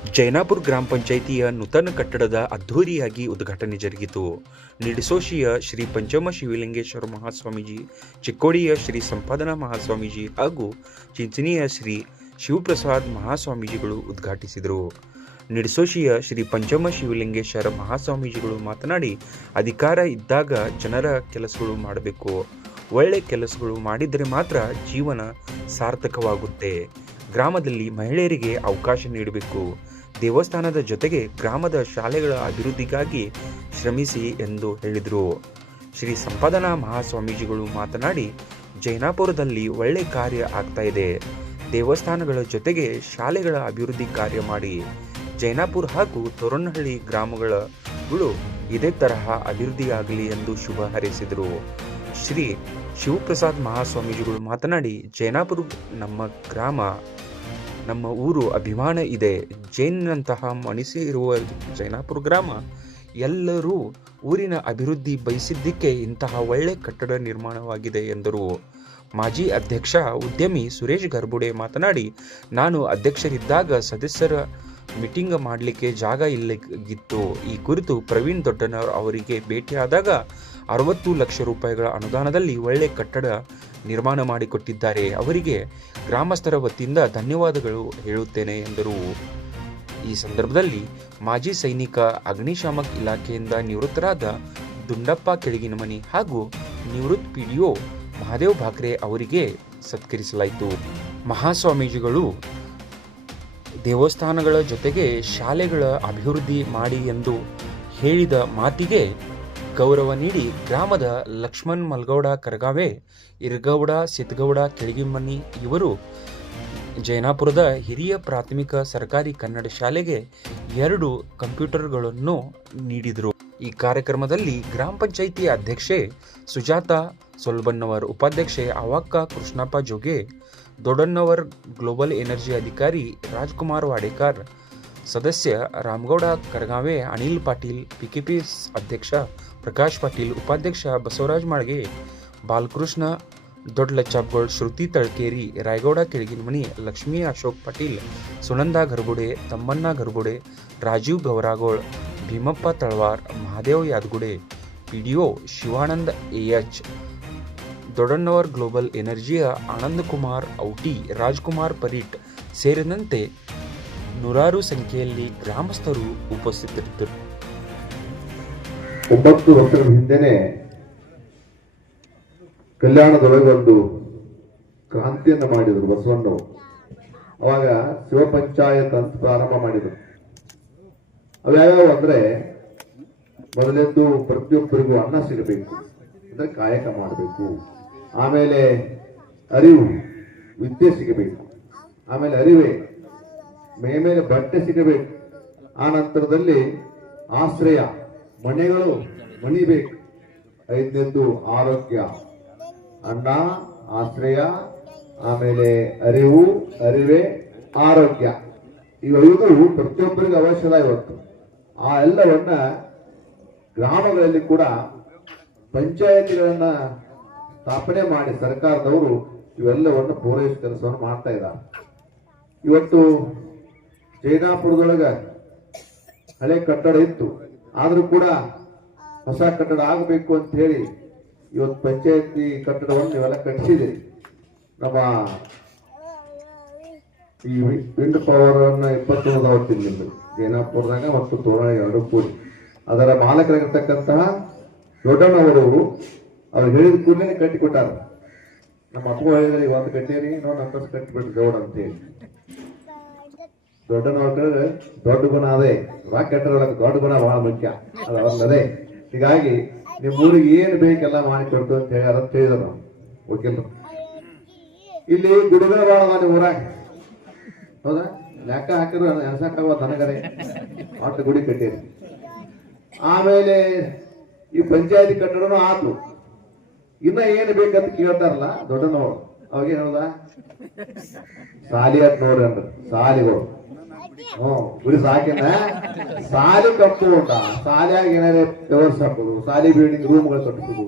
ಜೈನಾಪುರ ಗ್ರಾಮ ಪಂಚಾಯಿತಿಯ ನೂತನ ಕಟ್ಟಡದ ಅದ್ಧೂರಿಯಾಗಿ ಉದ್ಘಾಟನೆ ಜರುಗಿತು. ನಿಡಸೋಶಿಯ ಶ್ರೀ ಪಂಚಮ ಶಿವಲಿಂಗೇಶ್ವರ ಮಹಾಸ್ವಾಮೀಜಿ, ಚಿಕ್ಕೋಡಿಯ ಶ್ರೀ ಸಂಪಾದನಾ ಮಹಾಸ್ವಾಮೀಜಿ ಹಾಗೂ ಚಿಂಚಣಿಯ ಶ್ರೀ ಶಿವಪ್ರಸಾದ್ ಮಹಾಸ್ವಾಮೀಜಿಗಳು ಉದ್ಘಾಟಿಸಿದರು. ನಿಡಸೋಶಿಯ ಶ್ರೀ ಪಂಚಮ ಶಿವಲಿಂಗೇಶ್ವರ ಮಹಾಸ್ವಾಮೀಜಿಗಳು ಮಾತನಾಡಿ, ಅಧಿಕಾರ ಇದ್ದಾಗ ಜನರ ಕೆಲಸಗಳು ಮಾಡಬೇಕು. ಒಳ್ಳೆ ಕೆಲಸಗಳು ಮಾಡಿದರೆ ಮಾತ್ರ ಜೀವನ ಸಾರ್ಥಕವಾಗುತ್ತೆ. ಗ್ರಾಮದಲ್ಲಿ ಮಹಿಳೆಯರಿಗೆ ಅವಕಾಶ ನೀಡಬೇಕು. ದೇವಸ್ಥಾನದ ಜೊತೆಗೆ ಗ್ರಾಮದ ಶಾಲೆಗಳ ಅಭಿವೃದ್ಧಿಗಾಗಿ ಶ್ರಮಿಸಿ ಎಂದು ಹೇಳಿದರು. ಶ್ರೀ ಸಂಪಾದನಾ ಮಹಾಸ್ವಾಮೀಜಿಗಳು ಮಾತನಾಡಿ, ಜೈನಾಪುರದಲ್ಲಿ ಒಳ್ಳೆ ಕಾರ್ಯ ಆಗ್ತಾ ಇದೆ. ದೇವಸ್ಥಾನಗಳ ಜೊತೆಗೆ ಶಾಲೆಗಳ ಅಭಿವೃದ್ಧಿ ಕಾರ್ಯ ಮಾಡಿ. ಜೈನಾಪುರ ಹಾಗೂ ತೋರಣಹಳ್ಳಿ ಗ್ರಾಮಗಳು ಇದೇ ತರಹ ಅಭಿವೃದ್ಧಿಯಾಗಲಿ ಎಂದು ಶುಭ ಹಾರೈಸಿದರು. ಶ್ರೀ ಶಿವಪ್ರಸಾದ್ ಮಹಾಸ್ವಾಮೀಜಿಗಳು ಮಾತನಾಡಿ, ಜೈನಾಪುರ ನಮ್ಮ ಗ್ರಾಮ, ನಮ್ಮ ಊರು ಅಭಿಮಾನ ಇದೆ. ಜೈನ್ನಂತಹ ಮನಸ್ಸು ಇರುವ ಜೈನಾಪುರ ಗ್ರಾಮ ಎಲ್ಲರೂ ಊರಿನ ಅಭಿವೃದ್ಧಿ ಬಯಸಿದ್ದಕ್ಕೆ ಇಂತಹ ಒಳ್ಳೆ ಕಟ್ಟಡ ನಿರ್ಮಾಣವಾಗಿದೆ ಎಂದರು. ಮಾಜಿ ಅಧ್ಯಕ್ಷ ಉದ್ಯಮಿ ಸುರೇಶ್ ಗರ್ಬುಡೆ ಮಾತನಾಡಿ, ನಾನು ಅಧ್ಯಕ್ಷರಿದ್ದಾಗ ಸದಸ್ಯರ ಮೀಟಿಂಗ್ ಮಾಡಲಿಕ್ಕೆ ಜಾಗ ಇಲ್ಲಗಿತ್ತು. ಈ ಕುರಿತು ಪ್ರವೀಣ್ ದೊಡ್ಡನವರ್ ಅವರಿಗೆ ಭೇಟಿಯಾದಾಗ 60 ಲಕ್ಷ ರೂಪಾಯಿಗಳ ಅನುದಾನದಲ್ಲಿ ಒಳ್ಳೆ ಕಟ್ಟಡ ನಿರ್ಮಾಣ ಮಾಡಿಕೊಟ್ಟಿದ್ದಾರೆ. ಅವರಿಗೆ ಗ್ರಾಮಸ್ಥರ ವತಿಯಿಂದ ಧನ್ಯವಾದಗಳು ಹೇಳುತ್ತೇನೆ ಎಂದರು. ಈ ಸಂದರ್ಭದಲ್ಲಿ ಮಾಜಿ ಸೈನಿಕ, ಅಗ್ನಿಶಾಮಕ ಇಲಾಖೆಯಿಂದ ನಿವೃತ್ತರಾದ ದುಂಡಪ್ಪ ಕೆಳಗಿನಮನಿ ಹಾಗೂ ನಿವೃತ್ತ ಪಿಡಿಒ ಮಹಾದೇವ್ ಭಾಕ್ರೆ ಅವರಿಗೆ ಸತ್ಕರಿಸಲಾಯಿತು. ಮಹಾಸ್ವಾಮೀಜಿಗಳು ದೇವಸ್ಥಾನಗಳ ಜೊತೆಗೆ ಶಾಲೆಗಳ ಅಭಿವೃದ್ಧಿ ಮಾಡಿ ಎಂದು ಹೇಳಿದ ಮಾತಿಗೆ ಗೌರವ ನೀಡಿ ಗ್ರಾಮದ ಲಕ್ಷ್ಮಣ್ ಮಲ್ಗೌಡ ಕರಗಾವೆ, ಇರಗೌಡ ಸಿದ್ಗೌಡ ಕೆಳಗಿಮನಿ ಇವರು ಜೈನಾಪುರದ ಹಿರಿಯ ಪ್ರಾಥಮಿಕ ಸರ್ಕಾರಿ ಕನ್ನಡ ಶಾಲೆಗೆ 2 ಕಂಪ್ಯೂಟರ್ಗಳನ್ನು ನೀಡಿದರು. ಈ ಕಾರ್ಯಕ್ರಮದಲ್ಲಿ ಗ್ರಾಮ ಪಂಚಾಯಿತಿ ಅಧ್ಯಕ್ಷೆ ಸುಜಾತ ಸೊಲ್ಬನ್ನವರ್, ಉಪಾಧ್ಯಕ್ಷೆ ಅವಾಕ್ಕ ಕೃಷ್ಣಪ್ಪ ಜೋಗೆ, ದೊಡ್ಡನ್ನವರ್, ಗ್ಲೋಬಲ್ ಎನರ್ಜಿ ಅಧಿಕಾರಿ ರಾಜ್ಕುಮಾರ್ ವಾಡೇಕರ್, ಸದಸ್ಯ ರಾಮಗೌಡ ಕರಗಾವೆ, ಅನಿಲ್ ಪಾಟೀಲ್, ಪಿಕೆಪಿ ಅಧ್ಯಕ್ಷ ಪ್ರಕಾಶ್ ಪಾಟೀಲ್, ಉಪಾಧ್ಯಕ್ಷ Basavaraj Malge, Balakrishna Doddalachchapgol, Shruti Talakeri, Rayagouda Kelaginamani, Lakshmi Ashok Patil, Sunanda Garbude, Tammanna Garbude, Rajeev Gouragol, Bhimappa Talawar, Mahadev Yadagude, PDO Shivanand AH, Doddannavar global ಎನರ್ಜಿಯ ಆನಂದ್ ಕುಮಾರ್ ಔಟಿ, ರಾಜ್ಕುಮಾರ್ ಪರೀಟ್ ಸೇರಿದಂತೆ ನೂರಾರು ಸಂಖ್ಯೆಯಲ್ಲಿ ಗ್ರಾಮಸ್ಥರು ಉಪಸ್ಥಿತರಿದ್ದರು. 9 ವರ್ಷಗಳ ಹಿಂದೆನೆ ಕಲ್ಯಾಣದೊಳಗೆ ಒಂದು ಕ್ರಾಂತಿಯನ್ನು ಮಾಡಿದರು ಬಸವಣ್ಣವರು. ಅವಾಗ ಶಿವ ಪಂಚಾಯತ್ ಅಂತ ಪ್ರಾರಂಭ ಮಾಡಿದರು. ಅವ್ಯಾವ ಅಂದ್ರೆ ಮೊದಲೆದ್ದು ಪ್ರತಿಯೊಬ್ಬರಿಗೂ ಅನ್ನ ಸಿಗಬೇಕು, ಅಂದ್ರೆ ಕಾಯಕ ಮಾಡಬೇಕು. ಆಮೇಲೆ ಅರಿವು, ವಿದ್ಯೆ ಸಿಗಬೇಕು. ಆಮೇಲೆ ಅರಿವೆ, ಮೇಲೆ ಬಟ್ಟೆ ಸಿಗಬೇಕು. ಆ ನಂತರದಲ್ಲಿ ಆಶ್ರಯ, ಮನೆಗಳು ಮಣಿಬೇಕು. 5ನೇದ್ದು ಆರೋಗ್ಯ, ಅನ್ನ, ಆಶ್ರಯ, ಆಮೇಲೆ ಅರಿವು, ಅರಿವೆ, ಆರೋಗ್ಯ. ಇವೆಲ್ಲವೂ ಪ್ರತಿಯೊಬ್ಬರಿಗೆ ಅವಶ್ಯದ. ಇವತ್ತು ಆ ಎಲ್ಲವನ್ನ ಗ್ರಾಮಗಳಲ್ಲಿ ಕೂಡ ಪಂಚಾಯತಿಗಳನ್ನ ಸ್ಥಾಪನೆ ಮಾಡಿ ಸರ್ಕಾರದವರು ಇವೆಲ್ಲವನ್ನು ಪೂರೈಸುವ ಕೆಲಸವನ್ನು ಮಾಡ್ತಾ ಇದ್ದಾರೆ. ಇವತ್ತು ಜೈನಾಪುರದೊಳಗ ಹಳೆ ಕಟ್ಟಡ ಇತ್ತು, ಆದ್ರೂ ಕೂಡ ಹೊಸ ಕಟ್ಟಡ ಆಗಬೇಕು ಅಂತ ಹೇಳಿ ಇವತ್ತು ಪಂಚಾಯತಿ ಕಟ್ಟಡವನ್ನು ನೀವೆಲ್ಲ ಕಟ್ಟಿಸಿದೆ. ನಮ್ಮ ಈ ವಿಂಡ್ ಪವರ್ ಅನ್ನ 21 ಅವತ್ತಿನಿಂದ ಜೈನಾಪುರದಾಗ ಮತ್ತು ತೋರಣ 2 ಕೂಡಿ ಅದರ ಮಾಲಕರಾಗಿರ್ತಕ್ಕಂತಹ ದೊಡ್ಡಣ್ಣವರು ಅವ್ರು ಹೇಳಿದ ಕೂಡಲೇ ಕಟ್ಟಿಕೊಟ್ಟಾರ. ನಮ್ಮ ಅಪ್ಪ ಹೇಳಿದ್ರೆ ಇವತ್ತು ಕಟ್ಟೇರಿ, ಇನ್ನೊಂದು ಅಂತಸ್ ಕಟ್ಟಿಬಿಟ್ಟು ಗೌಡ ಅಂತ ಹೇಳಿ. ದೊಡ್ಡನವ್ರ ದೊಡ್ಡ ಗುಣ ಅದೇ, ರಾಕ್ ಕಟ್ಟಡೊಳಗೆ ದೊಡ್ಡ ಗುಣ ಬಹಳ ಮುಖ್ಯ, ಅದು ಅವ್ರನ್ನದೇ. ಹೀಗಾಗಿ ನಿಮ್ಮ ಊರಿಗೆ ಏನು ಬೇಕೆಲ್ಲ ಮಾಡಿಕೊಡ್ತು ಅಂತ ಹೇಳಿ ಅದಂತ ಹೇಳಿದ್ರು ನಾವು ವಕೀಲರು. ಇಲ್ಲಿ ಗುಡಿಗಳ ಭಾಳ ಅದ ನಿಮ್ಮ ಊರಾಗ, ಹೌದಾ? ಲೆಕ್ಕ ಹಾಕಿದ್ರು ಎಣಸಾಕಾಗ ನನಗರೆ ಅಷ್ಟು ಗುಡಿ ಕಟ್ಟೀರಿ. ಆಮೇಲೆ ಈ ಪಂಚಾಯತಿ ಕಟ್ಟಡನೂ ಆತು. ಇನ್ನ ಏನು ಬೇಕಂತ ಕೇಳ್ತಾರಲ್ಲ ದೊಡ್ಡನವರು, ಅವಾಗೇನ್ ಹೇಳ್ದ, ಸಾಲಿ ಅಂತ ನೋಡ್ರಿ ಅಂದ್ರ ಸಾಲಿಗಳು. ಗುಡಿ ಸಾಕಿನ ಸಾಲಿ ಕಟ್ಟುವಂತ ಸಾಲಿಯಾಗ ಏನಾರೇ ವ್ಯವಸ್ಥೆ ಹಾಕೋದು, ಸಾಲಿ ಬಿಲ್ಡಿಂಗ್ ರೂಮ್ಗಳು ಕಟ್ಟಿಸೋದು,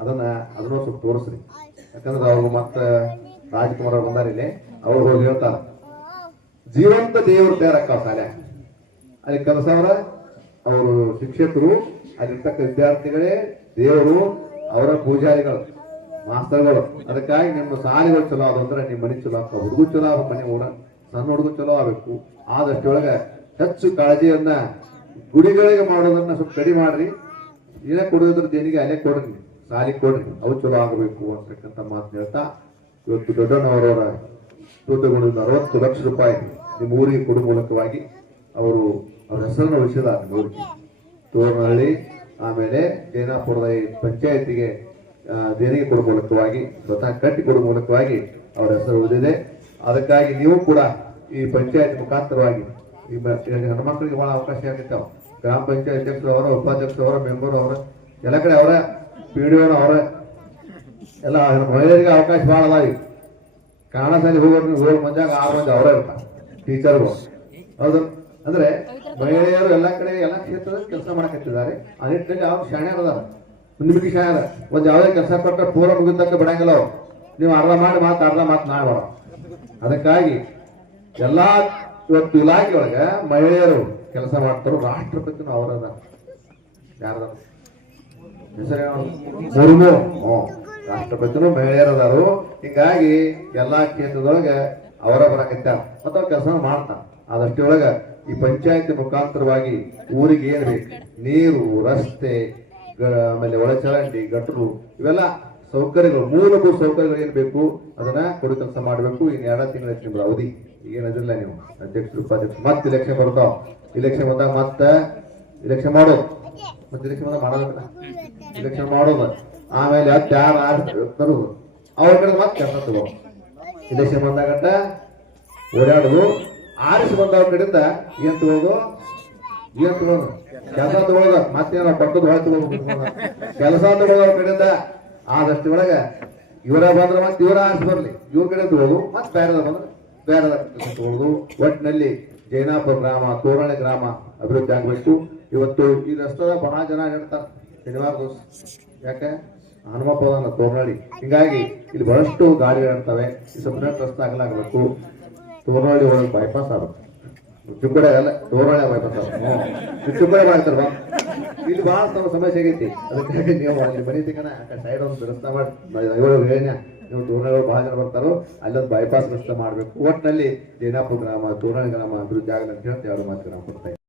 ಅದನ್ನ ಸ್ವಲ್ಪ ತೋರಿಸ್ರಿ. ಯಾಕಂದ್ರೆ ಅವ್ರು ಮತ್ತೆ ರಾಜ್ಕುಮಾರ್ ಬಂದಾರ ಇಲ್ಲಿ, ಅವ್ರು ಹೋಗಿ ಹೇಳ್ತಾರ ಜೀವಂತ ದೇವರು ತಯಾರಕ್ಕ ಶಾಲೆ ಅಲ್ಲಿ ಕಲಸವ್ರ ಅವರು ಶಿಕ್ಷಕರು ಅಲ್ಲಿರ್ತಕ್ಕ ವಿದ್ಯಾರ್ಥಿಗಳೇ ದೇವರು, ಅವರ ಪೂಜಾರಿಗಳು, ಮಾಸ್ತರ್ಗಳು. ಅದಕ್ಕಾಗಿ ನಿಮ್ಮ ಶಾಲೆಗಳು ಚಲೋ ಆದ ಅಂದ್ರೆ ನಿಮ್ಮ ಮನೆ ಚಲೋ ಆಗ್ತಾವ, ಹುಡುಗ ಚಲೋ ಆಗ್ಬೇಕು, ಮನೆ ಊರ ಸಣ್ಣ ಹುಡುಗ ಚಲೋ ಆಗ್ಬೇಕು. ಆದಷ್ಟೊಳಗ ಹೆಚ್ಚು ಕಾಳಜಿಯನ್ನ ಗುಡಿಗಳಿಗೆ ಮಾಡೋದನ್ನ ಸ್ವಲ್ಪ ಕಡಿಮೆ ಮಾಡ್ರಿ. ಏನೇ ಕೊಡೋದ್ರ ದೇನಿಗೆ ಅಲ್ಲೇ ಕೊಡ್ರಿ, ಶಾಲೆ ಕೊಡ್ರಿ, ಅವು ಚಲೋ ಆಗಬೇಕು ಅಂತಕ್ಕಂಥ ಮಾತು ಹೇಳ್ತಾ ಇವತ್ತು ದೊಡ್ಡನವರವರ ತೋಟಗುಣದಿಂದ 60 ಲಕ್ಷ ರೂಪಾಯಿ ನಿಮ್ಮ ಊರಿಗೆ ಕೊಡುವ ಮೂಲಕವಾಗಿ ಅವರು ಅವ್ರ ಹೆಸರನ್ನು ಉಳಿಸಿದ ಊರಿಗೆ ತೋರಣಹಳ್ಳಿ, ಆಮೇಲೆ ಜೈನಾಪುರದ ಪಂಚಾಯತಿಗೆ ದೇಣಿಗೆ ಕೊಡುವ ಮೂಲಕವಾಗಿ, ಸ್ವತಃ ಕಟ್ಟಿ ಕೊಡುವ ಮೂಲಕವಾಗಿ ಅವರ ಹೆಸರು ಉಳಿದಿದೆ. ಅದಕ್ಕಾಗಿ ನೀವು ಕೂಡ ಈ ಪಂಚಾಯತ್ ಮುಖಾಂತರವಾಗಿ ಈ ಹೆಣ್ಮಕ್ಳಿಗೆ ಬಹಳ ಅವಕಾಶ ಆಗಿರ್ತಾವ. ಗ್ರಾಮ ಪಂಚಾಯತ್ ಅಧ್ಯಕ್ಷರವರ, ಉಪಾಧ್ಯಕ್ಷರವರ, ಮೆಂಬರ್ ಅವರ, ಎಲ್ಲ ಕಡೆ ಅವರ, PDO ಅವರ, ಎಲ್ಲ ಮಹಿಳೆಯರಿಗೆ ಅವಕಾಶ ಬಹಳ ಅದ. ಈಗ ಕನ್ನಡ ಶಾಲೆ ಹೋಗೋರು 7 ಮಂದಿಯಾಗ 6 ಮಂದಿ ಅವರೇ ಇರ್ತಾರೆ ಟೀಚರ್ಗಳು. ಹೌದು, ಅಂದ್ರೆ ಮಹಿಳೆಯರು ಎಲ್ಲ ಕಡೆ ಎಲ್ಲ ಕ್ಷೇತ್ರದಲ್ಲಿ ಕೆಲಸ ಮಾಡಕತ್ತಿದ್ದಾರೆ. ಆ ನಿಟ್ಟಿನಲ್ಲಿ ಅವ್ರು ಶಾಣ್ಯರ ಅದಾರ, ನಿಮಗೆ ಶಾಣ್ಯರ. ಒಂದ್ ಯಾವುದೇ ಕೆಲಸ ಕೊಟ್ಟರೆ ಪೂರ ಮುಗಿದಕ್ಕ ಬಿಡಂಗಿಲ್ಲ ಅವ್ರು. ನೀವು ಅರ್ಧ ಮಾಡಿ ಅರ್ಧ ಮಾತು ನಾಡ್ಬಾರ. ಅದಕ್ಕಾಗಿ ಎಲ್ಲಾ ಇವತ್ತು ಇಲಾಖೆ ಒಳಗ ಮಹಿಳೆಯರು ಕೆಲಸ ಮಾಡ್ತಾರೋ. ರಾಷ್ಟ್ರಪತಿನೂ ಅವರದ ಯಾರದ ಹೆಸರು ಮುರ್ಮು, ರಾಷ್ಟ್ರಪತಿನೂ ಮಹಿಳೆಯರದಾರು. ಹಿಂಗಾಗಿ ಎಲ್ಲಾ ಕ್ಷೇತ್ರದೊಳಗ ಅವರ ಬರಕತ್ತಾರ ಮತ್ತು ಅವ್ರ ಕೆಲಸ ಮಾಡ್ತಾರ. ಆದಷ್ಟೇ ಒಳಗ ಈ ಪಂಚಾಯತ್ ಮುಖಾಂತರವಾಗಿ ಊರಿಗೆ ಏನ್ ಬೇಕು, ನೀರು, ರಸ್ತೆ, ಆಮೇಲೆ ಒಳಚರಂಡಿ, ಗಟರು, ಇವೆಲ್ಲ ಸೌಕರ್ಯಗಳು, ಮೂಲಭೂತ ಸೌಕರ್ಯಗಳು ಏನ್ ಬೇಕು ಅದನ್ನ ಕೊಡು ಕೆಲಸ ಮಾಡ್ಬೇಕು. ಇನ್ನು 2 ತಿಂಗಳ ನಿಮ್ದು ಅವಧಿ ಏನದಿಲ್ಲ. ನೀವು ಅಧ್ಯಕ್ಷರು, ಉಪಾಧ್ಯಕ್ಷರು, ಮತ್ತೆ ಇಲೆಕ್ಷನ್ ಬರ್ತಾವ. ಇಲೆಕ್ಷನ್ ಬಂದಾಗ ಮತ್ತೆ ಇಲೆಕ್ಷನ್ ಮಾಡೋದು, ಮತ್ತೆ ಇಲೆಕ್ಷನ್ ಬಂದಾಗ ಮಾಡೋದಿಲ್ಲ, ಇಲೆಕ್ಷನ್ ಮಾಡೋದು. ಆಮೇಲೆ ತರುದು ಅವ್ರ ಕಡೆ ಮತ್ತೆ ಕೆಲಸ ತಗೋ. ಇಲೆಕ್ಷನ್ ಬಂದಾಗಟ್ಟ ಓಡಾಡುದು. ಆರಿಸಿ ಬಂದವ್ರ ಕಡೆಯಿಂದ ಏನ್ ತಗೋದು ಕೆಲಸ ತಗೊಳ್ಳೋದ. ಮತ್ತೇನ ಪಕ್ಕದ ಹೊಳೆ ತಗೋದು ಕೆಲಸ ತಗೊಳ್ಳೋದ್ರ ಕಡೆಯಿಂದ. ಆದಷ್ಟು ಒಳಗ ಇವರ ಬಂದ್ರೆ ಮತ್ತೆ ಇವರ ಆರಿಸಿ ಬರ್ಲಿ, ಇವ್ರ ಕಡೆ ತಗೋದು. ಮತ್ತೆ ಬೇರೆದ ಬಂದ್ರೆ ಬೇರೆದ ತಗೊಳ್ಳೋದು. ಒಟ್ಟಿನಲ್ಲಿ ಜೈನಾಪುರ ಗ್ರಾಮ, ತೋರಣೆ ಗ್ರಾಮ ಅಭಿವೃದ್ಧಿ ಆಗ್ಬೇಕು. ಇವತ್ತು ಈ ರಸ್ತೆದ ಬಹಳ ಜನ ಹೇಳ್ತಾರೆ ಶನಿವಾರ ದಿವಸ, ಯಾಕೆ ಹನುಮಪ್ಪ ತೋರಣಹಳ್ಳಿ. ಹಿಂಗಾಗಿ ಇಲ್ಲಿ ಬಹಳಷ್ಟು ಗಾಡಿಗಳು ಇರ್ತವೆ. ಈ ಸಪ್ರೇಟ್ ರಸ್ತೆ ಆಗಲಾಗಬೇಕು. ತೋರಣಹಳ್ಳಿ ಒಳಗೆ ಬೈಪಾಸ್ ಆಗ್ಬೇಕು. ಚುಕ್ಕಡೆ ಅಲ್ಲ, ತೋರಣಹಳ್ಳಿ ಬೈಪಾಸ್ ಆಗ್ಬೇಕು. ಚುಕ್ಕಡೆ ಮಾಡ್ತಾರ. ಇಲ್ಲಿ ಬಹಳ ಸಮಸ್ಯೆ ಆಗೈತಿ. ಅದಕ್ಕಾಗಿ ನೀವು ಅಲ್ಲಿ ಮನೆ ತಿಂಗನ ಸೈಡ್ ಒಂದು ವ್ಯವಸ್ಥೆ ಮಾಡಿ ಹೇಳಿನ ನೀವು ತೋರಣಹಳ್ಳಿ ಬಹಳ ಜನ ಬರ್ತಾರೋ ಅಲ್ಲೊಂದು ಬೈಪಾಸ್ ವ್ಯವಸ್ಥೆ ಮಾಡ್ಬೇಕು. ಒಟ್ಟಿನಲ್ಲಿ ಜೈನಾಪುರ ಗ್ರಾಮ, ತೋರಣಹಳ್ಳಿ ಗ್ರಾಮ ಅಭಿವೃದ್ಧಿ ಆಗಲ್ಲ ಅಂತ ಹೇಳ್ತಾ 2 ಮಾತು ನಾವು ಕೊಡ್ತಾ ಇದ್ದೀವಿ.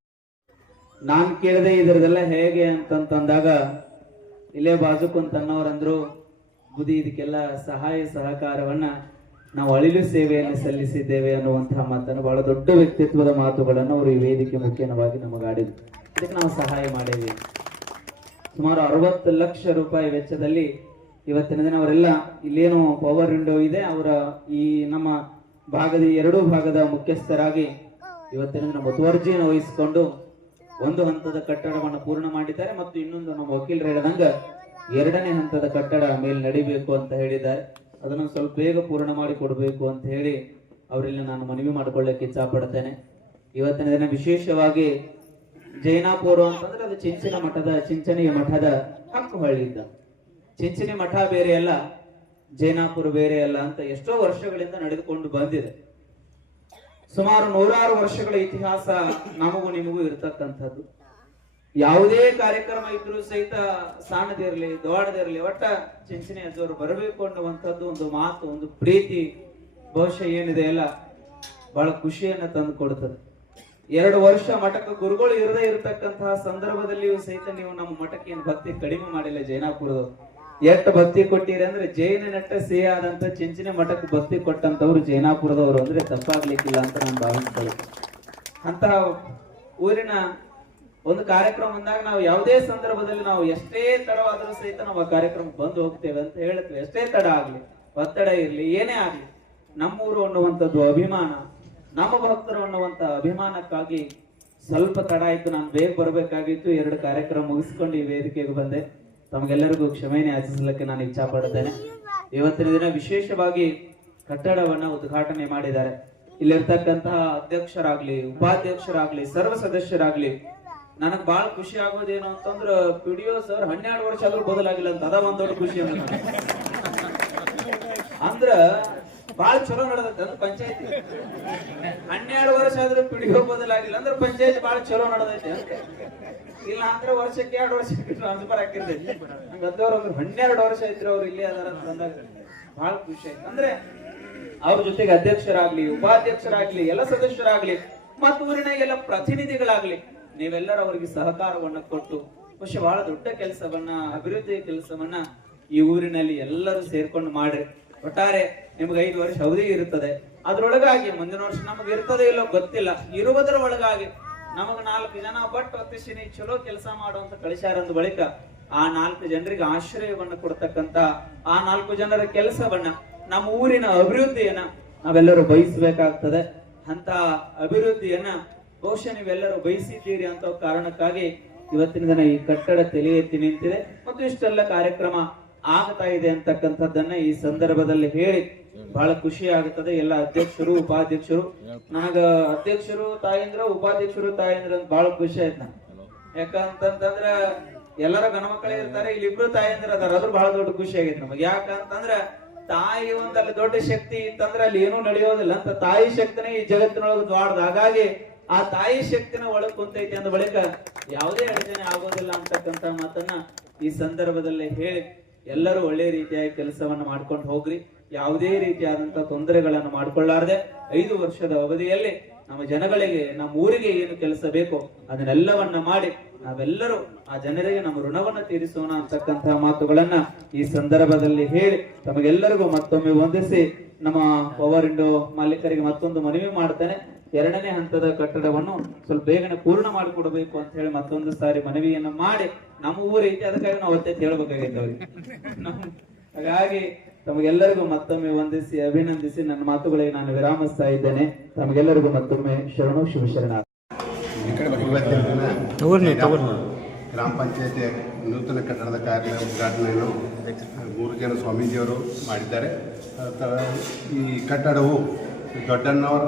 ನಾನ್ ಕೇಳಿದೆ ಇದರದೆಲ್ಲ ಹೇಗೆ ಅಂತಂದಾಗ ಇಲ್ಲೇ ಬಾಜು ಕುಂತನ್ನವರಂದ್ರು, ಬುದ್ಧಿ ಇದಕ್ಕೆಲ್ಲ ಸಹಾಯ ಸಹಕಾರವನ್ನ ನಾವು ಅಳಿಲು ಸೇವೆಯನ್ನು ಸಲ್ಲಿಸಿದ್ದೇವೆ ಅನ್ನುವಂತಹ ಮಾತನ್ನು, ಬಹಳ ದೊಡ್ಡ ವ್ಯಕ್ತಿತ್ವದ ಮಾತುಗಳನ್ನು ಅವರು ಈ ವೇದಿಕೆ ಮುಖ್ಯವಾಗಿ ನಮಗಾಡಿದ್ರು. ಇದಕ್ಕೆ ನಾವು ಸಹಾಯ ಮಾಡೇವಿ. ಸುಮಾರು 60 ಲಕ್ಷ ರೂಪಾಯಿ ವೆಚ್ಚದಲ್ಲಿ ಇವತ್ತಿನ ದಿನ ಅವರೆಲ್ಲ ಇಲ್ಲೇನು ಪವರ್ ವಿಂಡೋ ಇದೆ, ಅವರ ಈ ನಮ್ಮ ಭಾಗದ 2 ಭಾಗದ ಮುಖ್ಯಸ್ಥರಾಗಿ ಇವತ್ತಿನ ದಿನ ಮುತುವರ್ಜಿಯನ್ನು ವಹಿಸಿಕೊಂಡು ಒಂದು ಹಂತದ ಕಟ್ಟಡವನ್ನು ಪೂರ್ಣ ಮಾಡಿದ್ದಾರೆ. ಮತ್ತು ಇನ್ನೊಂದು ನಮ್ಮ ವಕೀಲರು ಹೇಳಿದಂಗ 2ನೇ ಹಂತದ ಕಟ್ಟಡ ಮೇಲೆ ನಡಿಬೇಕು ಅಂತ ಹೇಳಿದ್ದಾರೆ. ಅದನ್ನು ಸ್ವಲ್ಪ ಬೇಗ ಪೂರ್ಣ ಮಾಡಿ ಕೊಡಬೇಕು ಅಂತ ಹೇಳಿ ಅವರಲ್ಲಿ ನಾನು ಮನವಿ ಮಾಡಿಕೊಳ್ಳಕ್ಕೆ ಇಚ್ಛಾ ಪಡ್ತೇನೆ. ಇವತ್ತಿನ ದಿನ ವಿಶೇಷವಾಗಿ ಜೈನಾಪುರ ಅಂತಂದ್ರೆ ಅದು ಚಿಂಚಣಿಯ ಮಠದ ಹಕ್ಕು ಹಳ್ಳಿದ್ದ. ಚಿಂಚಣಿ ಮಠ ಬೇರೆ ಅಲ್ಲ, ಜೈನಾಪುರ ಬೇರೆ ಅಲ್ಲ ಅಂತ ಎಷ್ಟೋ ವರ್ಷಗಳಿಂದ ನಡೆದುಕೊಂಡು ಬಂದಿದೆ. ಸುಮಾರು 100 ವರ್ಷಗಳ ಇತಿಹಾಸ ನಮಗೂ ನಿಮಗೂ ಇರತಕ್ಕಂಥದ್ದು. ಯಾವುದೇ ಕಾರ್ಯಕ್ರಮ ಇದ್ರೂ ಸಹಿತ ಸಣ್ಣದಿರ್ಲಿ ದೊಡ್ಡದಿರ್ಲಿ ಒಟ್ಟ ಚಿಂಚಣಿ ಅಜ್ಜವರು ಬರಬೇಕು ಅನ್ನುವಂಥದ್ದು ಒಂದು ಮಾತು, ಒಂದು ಪ್ರೀತಿ ಬಹುಶಃ ಏನಿದೆ ಅಲ್ಲ ಬಹಳ ಖುಷಿಯನ್ನ ತಂದು ಕೊಡುತ್ತದೆ. 2 ವರ್ಷ ಮಠಕ್ಕೆ ಗುರುಗಳು ಇರದೇ ಇರತಕ್ಕಂತಹ ಸಂದರ್ಭದಲ್ಲಿಯೂ ಸಹಿತ ನೀವು ನಮ್ಮ ಮಠಕ್ಕೆ ಏನು ಭಕ್ತಿ ಕಡಿಮೆ ಮಾಡಿಲ್ಲ. ಜೈನಾಪುರದವರು ಎಷ್ಟು ಭಕ್ತಿ ಕೊಟ್ಟಿರಿ ಅಂದ್ರೆ ಜೈನ ನಟ್ಟ ಸಿಹಿ ಆದಂತ ಚಿಂಚಣಿ ಮಠಕ್ಕೆ ಭಕ್ತಿ ಕೊಟ್ಟಂತವ್ರು ಜೈನಾಪುರದವರು ಅಂದ್ರೆ ತಪ್ಪಾಗ್ಲಿಕ್ಕಿಲ್ಲ ಅಂತ ನಾನು ಭಾವಿಸ್ತೇನೆ. ಅಂತಹ ಊರಿನ ಒಂದು ಕಾರ್ಯಕ್ರಮ ಬಂದಾಗ ನಾವು ಯಾವುದೇ ಸಂದರ್ಭದಲ್ಲಿ ನಾವು ಎಷ್ಟೇ ತಡವಾದರೂ ಸಹಿತ ನಾವು ಆ ಕಾರ್ಯಕ್ರಮಕ್ಕೆ ಬಂದು ಹೋಗ್ತೇವೆ ಅಂತ ಹೇಳ್ತೇವೆ. ಎಷ್ಟೇ ತಡ ಆಗ್ಲಿ, ಒತ್ತಡ ಇರ್ಲಿ, ಏನೇ ಆಗ್ಲಿ, ನಮ್ಮೂರು ಅನ್ನುವಂಥದ್ದು ಅಭಿಮಾನ, ನಮ್ಮ ಭಕ್ತರು ಅನ್ನುವಂತ ಅಭಿಮಾನಕ್ಕಾಗಿ ಸ್ವಲ್ಪ ತಡ ಆಯ್ತು. ನಾನು ಬೇಗ ಬರಬೇಕಾಗಿತ್ತು. 2 ಕಾರ್ಯಕ್ರಮ ಮುಗಿಸ್ಕೊಂಡು ಈ ವೇದಿಕೆಗೆ ಬಂದೆ. ತಮಗೆಲ್ಲರಿಗೂ ಕ್ಷಮೆಯನ್ನು ಯಾಚಿಸಲಿಕ್ಕೆ ನಾನು ಇಚ್ಛಾ ಪಡುತ್ತೇನೆ. ಇವತ್ತಿನ ದಿನ ವಿಶೇಷವಾಗಿ ಕಟ್ಟಡವನ್ನ ಉದ್ಘಾಟನೆ ಮಾಡಿದ್ದಾರೆ. ಇಲ್ಲಿರ್ತಕ್ಕಂತಹ ಅಧ್ಯಕ್ಷರಾಗ್ಲಿ, ಉಪಾಧ್ಯಕ್ಷರಾಗ್ಲಿ, ಸರ್ವ ಸದಸ್ಯರಾಗ್ಲಿ, ನನಗ್ ಬಹಳ ಖುಷಿ ಆಗೋದೇನು ಅಂತಂದ್ರ PDO ಸರ್ 12 ವರ್ಷ ಆದ್ರೂ ಬದಲಾಗಿಲ್ಲ ಅಂತ. ಅದ ಒಂದ್ ದೊಡ್ಡ ಖುಷಿ ಅಂದ್ರ ಬಾಳ ಚಲೋ ನಡೆದೈತೆ ಅಂದ್ರೆ ಪಂಚಾಯತಿ 12 ವರ್ಷ ಆದ್ರೂ ಪಿಡಿಒ ಬದಲಾಗಿಲ್ಲ ಅಂದ್ರೆ ಪಂಚಾಯತಿ ಬಾಳ ಚಲೋ ನಡೆದೈತೆ ಅಂತ. ಇಲ್ಲ ಅಂದ್ರೆ ವರ್ಷಕ್ಕೆ 2 ವರ್ಷಕ್ಕೆ ಟ್ರಾನ್ಸ್ಫರ್ ಹಾಕಿರ್ತೈತಿ. ಹಂಗದ್ದವ್ರು 12 ವರ್ಷ ಇದ್ರು ಅವ್ರು ಇಲ್ಲೇ ಅದಾರ ಅಂತಂದಾಗ ಬಹಳ ಖುಷಿ ಆಯ್ತು. ಅಂದ್ರೆ ಅವ್ರ ಜೊತೆಗೆ ಅಧ್ಯಕ್ಷರಾಗ್ಲಿ, ಉಪಾಧ್ಯಕ್ಷರಾಗ್ಲಿ, ಎಲ್ಲ ಸದಸ್ಯರಾಗ್ಲಿ, ಮತ್ತು ಊರಿನ ಎಲ್ಲ ಪ್ರತಿನಿಧಿಗಳಾಗ್ಲಿ, ನೀವೆಲ್ಲರೂ ಅವರಿಗೆ ಸಹಕಾರವನ್ನ ಕೊಟ್ಟು ಬಹುಶಃ ಬಹಳ ದೊಡ್ಡ ಕೆಲಸವನ್ನ, ಅಭಿವೃದ್ಧಿಯ ಕೆಲಸವನ್ನ ಈ ಊರಿನಲ್ಲಿ ಎಲ್ಲರೂ ಸೇರ್ಕೊಂಡು ಮಾಡ್ರಿ. ಒಟ್ಟಾರೆ ನಿಮ್ಗೆ 5 ವರ್ಷ ಅವಧಿ ಇರುತ್ತದೆ. ಅದ್ರೊಳಗಾಗಿ ಮುಂದಿನ ವರ್ಷ ನಮಗೆ ಇರ್ತದೆ ಇಲ್ಲೋ ಗೊತ್ತಿಲ್ಲ, ಇರುವುದರ ಒಳಗಾಗಿ ನಮಗ್ 4 ಜನ ಬಟ್ ಅತಿಶಿನಿ ಚಲೋ ಕೆಲಸ ಮಾಡುವಂತ ಕಳಿಸ್ಯಾರಂದ ಬಳಿಕ ಆ 4 ಜನರಿಗೆ ಆಶ್ರಯವನ್ನ ಕೊಡ್ತಕ್ಕಂತ ಆ 4 ಜನರ ಕೆಲಸವನ್ನ, ನಮ್ಮ ಊರಿನ ಅಭಿವೃದ್ಧಿಯನ್ನ ನಾವೆಲ್ಲರೂ ಬಯಸಬೇಕಾಗ್ತದೆ. ಅಂತ ಅಭಿವೃದ್ಧಿಯನ್ನ ಬಹುಶಃ ನೀವೆಲ್ಲರೂ ಬಯಸಿದ್ದೀರಿ ಅಂತ ಕಾರಣಕ್ಕಾಗಿ ಇವತ್ತಿನ ದಿನ ಈ ಕಟ್ಟಡ ತಲೆ ಎತ್ತಿ ನಿಂತಿದೆ ಮತ್ತು ಇಷ್ಟೆಲ್ಲ ಕಾರ್ಯಕ್ರಮ ಆಗ್ತಾ ಇದೆ ಅಂತಕ್ಕಂಥದ್ದನ್ನ ಈ ಸಂದರ್ಭದಲ್ಲಿ ಹೇಳಿ ಬಹಳ ಖುಷಿ ಆಗುತ್ತದೆ. ಎಲ್ಲ ಅಧ್ಯಕ್ಷರು, ಉಪಾಧ್ಯಕ್ಷರು, ನನಗ ಅಧ್ಯಕ್ಷರು ತಾಯಂದ್ರ, ಉಪಾಧ್ಯಕ್ಷರು ತಾಯಂದ್ರ ಅಂತ ಬಹಳ ಖುಷಿ ಆಯ್ತು ನಾನು. ಯಾಕಂತಂದ್ರ ಎಲ್ಲರ ಗಣಮಕ್ಕಳೇ ಇರ್ತಾರೆ, ಇಲ್ಲಿ 2 ತಾಯಂದ್ರ ಅದಾರ, ಅದ್ರ ಬಹಳ ದೊಡ್ಡ ಖುಷಿ ಆಗೈತೆ ನಮಗೆ. ಯಾಕಂತಂದ್ರ ತಾಯಿ ಒಂದಲ್ಲಿ ದೊಡ್ಡ ಶಕ್ತಿ ಇತ್ತಂದ್ರೆ ಅಲ್ಲಿ ಏನೂ ನಡೆಯೋದಿಲ್ಲ ಅಂತ. ತಾಯಿ ಶಕ್ತಿನೇ ಈ ಜಗತ್ತಿನೊಳಗೆ ದ್ವಾಡ್ದ. ಹಾಗಾಗಿ ಆ ತಾಯಿ ಶಕ್ತಿನ ಒಳಗ್ ಕುಂತೈತಿ ಅಂದ ಬಳಿಕ ಯಾವುದೇ ಅಡಚಣೆ ಆಗೋದಿಲ್ಲ ಅಂತಕ್ಕಂತ ಮಾತನ್ನ ಈ ಸಂದರ್ಭದಲ್ಲಿ ಹೇಳಿ ಎಲ್ಲರೂ ಒಳ್ಳೆ ರೀತಿಯಾಗಿ ಕೆಲಸವನ್ನ ಮಾಡ್ಕೊಂಡು ಹೋಗ್ರಿ. ಯಾವುದೇ ರೀತಿಯಾದಂತಹ ತೊಂದರೆಗಳನ್ನು ಮಾಡ್ಕೊಳ್ಳಾರ್ದೆ 5 ವರ್ಷದ ಅವಧಿಯಲ್ಲಿ ನಮ್ಮ ಜನಗಳಿಗೆ, ನಮ್ಮ ಊರಿಗೆ ಏನು ಕೆಲಸ ಬೇಕೋ ಅದನ್ನೆಲ್ಲವನ್ನ ಮಾಡಿ ನಾವೆಲ್ಲರೂ ಆ ಜನರಿಗೆ ನಮ್ಮ ಋಣವನ್ನ ತೀರಿಸೋಣ ಅಂತಕ್ಕಂತಹ ಮಾತುಗಳನ್ನ ಈ ಸಂದರ್ಭದಲ್ಲಿ ಹೇಳಿ ತಮಗೆಲ್ಲರಿಗೂ ಮತ್ತೊಮ್ಮೆ ವಂದಿಸಿ ನಮ್ಮ ಪವರ್ ಇಂಡೋ ಮಾಲೀಕರಿಗೆ ಮತ್ತೊಂದು ಮನವಿ ಮಾಡ್ತೇನೆ. 2ನೇ ಹಂತದ ಕಟ್ಟಡವನ್ನು ಸ್ವಲ್ಪ ಬೇಗನೆ ಪೂರ್ಣ ಮಾಡಿಕೊಡಬೇಕು ಅಂತ ಹೇಳಿ ಮತ್ತೊಂದು ಸಾರಿ ಮನವಿಯನ್ನು ಮಾಡಿ, ನಮ್ಮ ಊರೈತಿ ಅದಕ್ಕಾಗಿ ನಾವು ಒತ್ತೆ ಹೇಳ್ಬೇಕಾಗೈತೆ ಅವ್ರಿಗೆ. ಹಾಗಾಗಿ ತಮಗೆಲ್ಲರಿಗೂ ಮತ್ತೊಮ್ಮೆ ವಂದಿಸಿ ಅಭಿನಂದಿಸಿ ನನ್ನ ಮಾತುಗಳಿಗೆ ನಾನು ವಿರಾಮಿಸ್ತಾ ಇದ್ದೇನೆ. ತಮಗೆಲ್ಲರಿಗೂ ಮತ್ತೊಮ್ಮೆ ಶರಣು ಶಿವ ಶರಣ. ಗ್ರಾಮ ಪಂಚಾಯತಿ ನೂತನ ಕಟ್ಟಡದ ಕಾರ್ಯ ಉದ್ಘಾಟನೆಯನ್ನು 3 ಜನ ಸ್ವಾಮೀಜಿಯವರು ಮಾಡಿದ್ದಾರೆ. ಈ ಕಟ್ಟಡವು ದೊಡ್ಡಣ್ಣವರ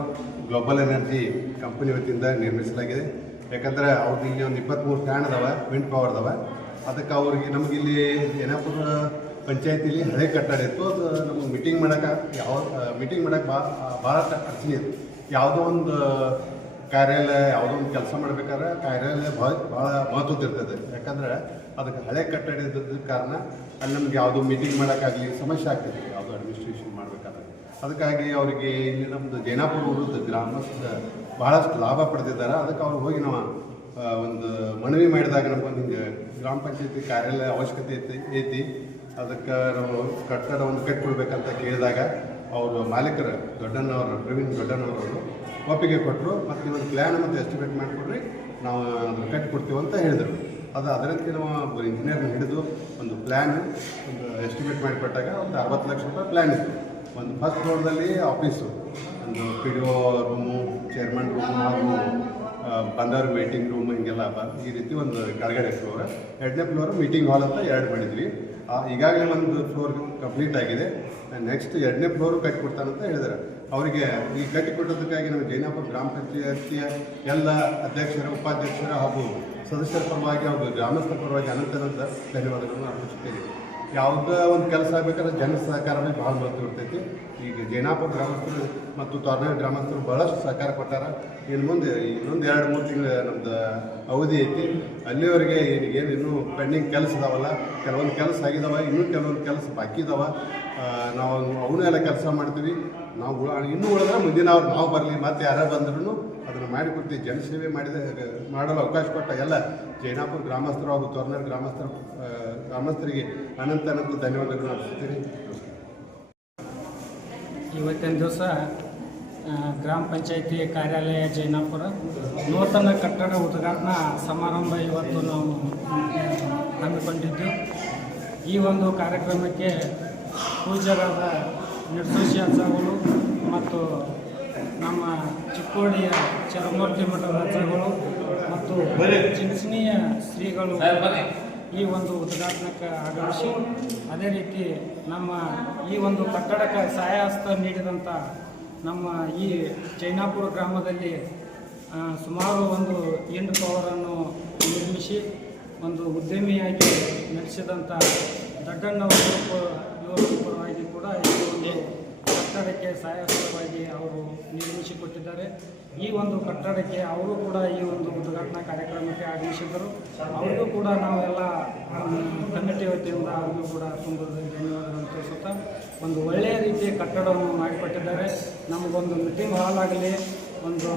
ಗ್ಲೋಬಲ್ ಎನರ್ಜಿ ಕಂಪನಿ ವತಿಯಿಂದ ನಿರ್ಮಿಸಲಾಗಿದೆ. ಯಾಕಂದರೆ ಅವ್ರದ್ದು ಇಲ್ಲಿ ಒಂದು 23 ಫ್ಯಾನ್ ಅದಾವ, ವಿಂಡ್ ಪವರ್ ಅದಾವ. ಅದಕ್ಕೆ ಅವ್ರಿಗೆ ನಮಗಿಲ್ಲಿ ಜೈನಾಪುರ ಪಂಚಾಯತಿಲಿ ಹಳೆ ಕಟ್ಟಡ ಇತ್ತು. ಅದು ನಮಗೆ ಮೀಟಿಂಗ್ ಮಾಡೋಕೆ ಭಾಳ ಅಡಚಣೆ ಇತ್ತು. ಯಾವುದೋ ಒಂದು ಕಾರ್ಯಾಲಯ, ಯಾವುದೋ ಒಂದು ಕೆಲಸ ಮಾಡ್ಬೇಕಾದ್ರೆ ಕಾರ್ಯಾಲಯ ಭಾಳ ಮಹತ್ವದಿರ್ತದೆ. ಯಾಕಂದ್ರೆ ಅದಕ್ಕೆ ಹಳೆ ಕಟ್ಟಡ ಇದ್ದದ ಕಾರಣ ಅಲ್ಲಿ ನಮ್ಗೆ ಯಾವುದೋ ಮೀಟಿಂಗ್ ಮಾಡೋಕ್ಕಾಗಲಿ ಸಮಸ್ಯೆ ಆಗ್ತದೆ, ಯಾವುದೋ ಅಡ್ಮಿನಿಸ್ಟ್ರೇಷನ್ ಮಾಡಬೇಕಾದ್ರೆ. ಅದಕ್ಕಾಗಿ ಅವರಿಗೆ ಇಲ್ಲಿ ನಮ್ಮದು ಜೈನಾಪುರ ಊರದ ಗ್ರಾಮಸ್ಥ ಭಾಳಷ್ಟು ಲಾಭ ಪಡೆದಿದ್ದಾರೆ. ಅದಕ್ಕೆ ಅವ್ರು ಹೋಗಿ ನಾವು ಒಂದು ಮನವಿ ಮಾಡಿದಾಗ ನಮ್ಗೊಂದು ಹಿಂಗೆ ಗ್ರಾಮ ಪಂಚಾಯತಿ ಕಾರ್ಯಾಲಯ ಅವಶ್ಯಕತೆ ಐತಿ, ಅದಕ್ಕೆ ನಾವು ಕಟ್ಟಡವನ್ನು ಕಟ್ಟಿಕೊಡ್ಬೇಕಂತ ಕೇಳಿದಾಗ ಅವರು ಮಾಲೀಕರು ಪ್ರವೀಣ್ ದೊಡ್ಡಣ್ಣವರು ಒಪ್ಪಿಗೆ ಕೊಟ್ಟರು. ಮತ್ತು ನೀವು ಒಂದು ಪ್ಲ್ಯಾನ್ ಮತ್ತು ಎಸ್ಟಿಮೇಟ್ ಮಾಡಿಕೊಡ್ರಿ, ನಾವು ಅದನ್ನು ಕಟ್ಟಿಕೊಡ್ತೀವಿ ಅಂತ ಹೇಳಿದರು. ಅದರಂತೆ ನಾವು ಇಂಜಿನಿಯರ್ನ ಹಿಡಿದು ಒಂದು ಪ್ಲ್ಯಾನ್, ಒಂದು ಎಸ್ಟಿಮೇಟ್ ಮಾಡಿಕೊಟ್ಟಾಗ ಒಂದು 60 ಲಕ್ಷ ರೂಪಾಯಿ ಪ್ಲ್ಯಾನ್ ಇತ್ತು. ಒಂದು ಫಸ್ಟ್ ಫ್ಲೋರ್ದಲ್ಲಿ ಆಫೀಸು, ಒಂದು PDO ರೂಮು, ಚೇರ್ಮನ್ ರೂಮು ಹಾಗೂ ಬಂದವ್ರ ಮೀಟಿಂಗ್ ರೂಮ್, ಹಿಂಗೆಲ್ಲ ಈ ರೀತಿ ಒಂದು ಕೆಳಗಡೆ ಫ್ಲೋರ್. 2ನೇ ಫ್ಲೋರ್ ಮೀಟಿಂಗ್ ಹಾಲ್ ಅಂತ 2 ಮಾಡಿದ್ವಿ. ಈಗಾಗಲೇ ಒಂದು ಫ್ಲೋರ್ ಕಂಪ್ಲೀಟ್ ಆಗಿದೆ. ನೆಕ್ಸ್ಟ್ 2ನೇ ಫ್ಲೋರು ಕಟ್ಟಿಕೊಡ್ತಾನಂತ ಹೇಳಿದ್ದಾರೆ. ಅವರಿಗೆ ಈ ಕಟ್ಟಿಕೊಟ್ಟೋದಕ್ಕಾಗಿ ನಮ್ಮ ಜೈನಾಪುರ ಗ್ರಾಮ ಪಂಚಾಯತಿಯ ಎಲ್ಲ ಅಧ್ಯಕ್ಷರು, ಉಪಾಧ್ಯಕ್ಷರು ಹಾಗೂ ಸದಸ್ಯರ ಪರವಾಗಿ ಹಾಗೂ ಗ್ರಾಮಸ್ಥರ ಪರವಾಗಿ ಅನಂತ ಧನ್ಯವಾದಗಳನ್ನು ಅರ್ಪಿಸುತ್ತೇನೆ. ಯಾವುದೇ ಒಂದು ಕೆಲಸ ಆಗಬೇಕಾದ್ರೆ ಜನ ಸಹಕಾರವೇ ಭಾಳ ಮಹತ್ವ ಇರ್ತೈತಿ. ಈಗ ಜೈನಾಪುರ ಗ್ರಾಮಸ್ಥರು ಮತ್ತು ತೋರ್ನಾಳ್ ಗ್ರಾಮಸ್ಥರು ಭಾಳಷ್ಟು ಸಹಕಾರ ಕೊಟ್ಟಾರ. ಇನ್ನು ಮುಂದೆ ಇನ್ನೊಂದು 2-3 ತಿಂಗಳು ನಮ್ದು ಅವಧಿ ಐತಿ. ಅಲ್ಲಿವರೆಗೆ ಏನು ಇನ್ನೂ ಪೆಂಡಿಂಗ್ ಕೆಲಸ ಇದಾವಲ್ಲ, ಕೆಲವೊಂದು ಕೆಲಸ ಆಗಿದಾವೆ, ಇನ್ನೂ ಕೆಲವೊಂದು ಕೆಲಸ ಬಾಕಿ ಇದಾವೆ. ನಾವು ಅವನ್ನೆಲ್ಲ ಕೆಲಸ ಮಾಡ್ತೀವಿ. ನಾವು ಇನ್ನೂ ಉಳಿದ್ರೆ ಮುಂದಿನ ನಾವು ಬರಲಿ, ಮತ್ತು ಯಾರು ಬಂದ್ರೂ ಅದನ್ನು ಮಾಡಿಕೊಡ್ತೀವಿ. ಜನಸೇವೆ ಮಾಡಲು ಅವಕಾಶ ಕೊಟ್ಟ ಎಲ್ಲ ಜೈನಾಪುರ ಗ್ರಾಮಸ್ಥರು ಹಾಗೂ ತೋರ್ನಾಳ್ ಗ್ರಾಮಸ್ಥರಿಗೆ ಅನಂತ ಧನ್ಯವಾದಗಳನ್ನು ಅರ್ಪಿಸ್ತೀನಿ. ಇವತ್ತಿನ ದಿವಸ ಗ್ರಾಮ ಪಂಚಾಯಿತಿ ಕಾರ್ಯಾಲಯ ಜೈನಾಪುರ ನೂತನ ಕಟ್ಟಡ ಉದ್ಘಾಟನಾ ಸಮಾರಂಭ ಇವತ್ತು ನಾವು ಹಮ್ಮಿಕೊಂಡಿದ್ದು. ಈ ಒಂದು ಕಾರ್ಯಕ್ರಮಕ್ಕೆ ಪೂಜ್ಯರಾದ ನಿರ್ದೋಷಿಗಳು ಮತ್ತು ನಮ್ಮ ಚಿಕ್ಕೋಡಿಯ ಚರಮೂರ್ತಿ ಮಠದ ಅಜ್ಜಗಳು ಮತ್ತು ಚಿಂಚಣಿಯ ಶ್ರೀಗಳು ಈ ಒಂದು ಉದ್ಘಾಟನಕ್ಕೆ ಆಗಮಿಸಿ, ಅದೇ ರೀತಿ ನಮ್ಮ ಈ ಒಂದು ಕಟ್ಟಡಕ್ಕೆ ಸಹಾಯಹಸ್ತ ನೀಡಿದಂಥ ನಮ್ಮ ಈ ಜೈನಾಪುರ ಗ್ರಾಮದಲ್ಲಿ ಸುಮಾರು ಒಂದು ಎಂಡ್ ಪವರನ್ನು ನಿರ್ಮಿಸಿ ಒಂದು ಉದ್ಯಮಿಯಾಗಿ ನಡೆಸಿದಂಥ ದೊಡ್ಡಣ್ಣವರ ಇವರ ಪರವಾಗಿ ಕೂಡ ಈ ಒಂದು ಕಟ್ಟಡ ಕಟ್ಟಡಕ್ಕೆ ಸಹಾಯಕವಾಗಿ ಅವರು ನಿರ್ಮಿಸಿಕೊಟ್ಟಿದ್ದಾರೆ. ಈ ಒಂದು ಕಟ್ಟಡಕ್ಕೆ ಅವರು ಕೂಡ ಈ ಒಂದು ಉದ್ಘಾಟನಾ ಕಾರ್ಯಕ್ರಮಕ್ಕೆ ಆಗಮಿಸಿದ್ದರು. ಅವರಿಗೂ ಕೂಡ ನಾವೆಲ್ಲ ಕಮಿಟಿ ವತಿಯಿಂದ ಅವರಿಗೂ ಕೂಡ ತುಂಬ ಧನ್ಯವಾದಗಳನ್ನು ತಿಳಿಸುತ್ತಾ ಒಂದು ಒಳ್ಳೆಯ ರೀತಿಯ ಕಟ್ಟಡವನ್ನು ಮಾಡಿಕೊಟ್ಟಿದ್ದಾರೆ. ನಮಗೊಂದು ಮೀಟಿಂಗ್ ಹಾಲ್ ಆಗಲಿ, ಒಂದು